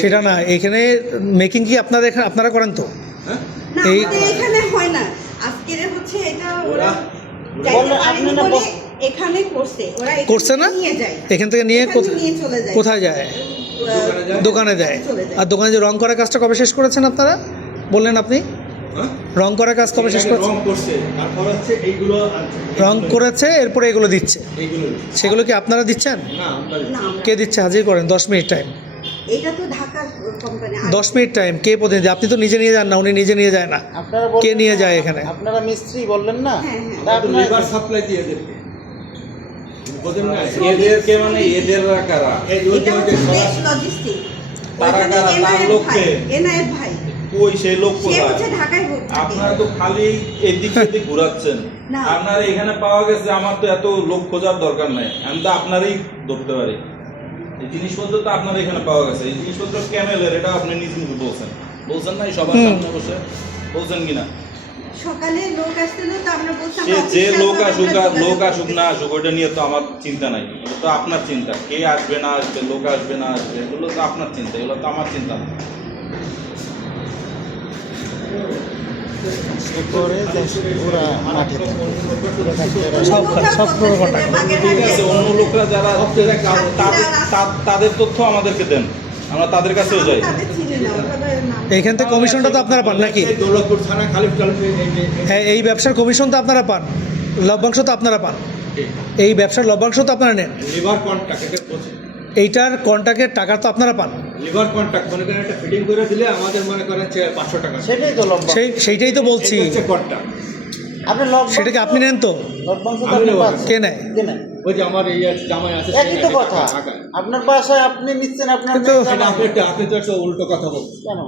সেটা না, এখানে মেকিং কি আপনারা করেন তো? এই এখানে হয় না, আজকের হচ্ছে এটা ওরা এখানে করছে না, এখান থেকে নিয়ে কোথায় যায়? দোকানে দেয়। আর দোকানে যে রং করার কাজটা কবে শেষ করেছেন আপনারা বললেন? আপনি রং করার কাজ কবে শেষ করেছেন? রং করেছে, এরপরে এগুলো দিচ্ছে। সেগুলো কি আপনারা দিচ্ছেন? কে দিচ্ছে? হাজির করেন 10 মিনিট টাইম। এটা তো ঢাকার কোম্পানি। 10 minute time. কে প্রতিনিধি? আপনি তো নিজে নিয়ে যান না, উনি নিজে নিয়ে যায় না। কে নিয়ে যায় এখানে? আপনারা মিস্ত্রি বললেন না, লেবার সাপ্লাই দিয়ে দেবে। এদেরকে মানে এদেররা কারা? এটা হচ্ছে বেশ লজিস্টিক। তারা কারা? তার লোককে এনআইএফ ভাই। কই সেই লোক সে কোথায়? হচ্ছে ঢাকায় থাকে। আপনারা তো খালি এদিক সেদিক ঘোরাচ্ছেন। আপনারা এখানে পাওয়া গেছে, আমার তো এত লোক খোঁজার দরকার নাই, আমি তো আপনারই ধরতে পারি। এই জিনিসপত্র তো আপনার এখানে পাওয়া গেছে, এই জিনিসপত্র ক্যামেলের, এটা আপনি নিজ মুখে বলছেন না, সবার সামনে বসে বলছেন কিনা? সকালে লোক আসছিল তো আমরা বলছিলাম সে যে লোক আসুক আর লোক আসুক না আসুক, ওটা নিয়ে তো আমার চিন্তা নাই। এটা তো আপনার চিন্তা, কে আসবে না আসবে, লোক আসবে না আসবে, এগুলো তো আপনার চিন্তা, এগুলো তো আমার চিন্তা না। ঠিক আছে, অন্য লোকরা যারা তাদের তথ্য আমাদেরকে দেন, আমরা তাদের কাছেও যাই। এইখান থেকে কমিশনটা তো আপনারা পান নাকি? হ্যাঁ, এই ব্যবসার কমিশন তো আপনারা পান, লভ্যাংশ তো আপনারা পান, এই ব্যবসার লভ্যাংশ তো আপনারা নেন। লিভার কন্ট্রাক্ট, এইটার কন্ট্রাক্টের টাকা তো আপনারা পান। লিভার কন্ট্রাক্ট মনে করেন একটা ফিটিং করে দিলে আমাদের মনে করেন 500 টাকা, সেটাই তো লভ্যাংশ। সেইটাই তো বলছি। আপনি লভ্যাংশ, সেটা কি আপনি নেন তো? লভ্যাংশ তো আপনি পাচ্ছেন। কে নেয়? কে নেয়? ওই যে আমার এই জামাই আছে, একই তো কথা। আপনার বাসায় আপনি নিচ্ছেন, আপনার তো মেয়ে জামাই। আপনি তো একটা উল্টো কথা বলছেন। কেন?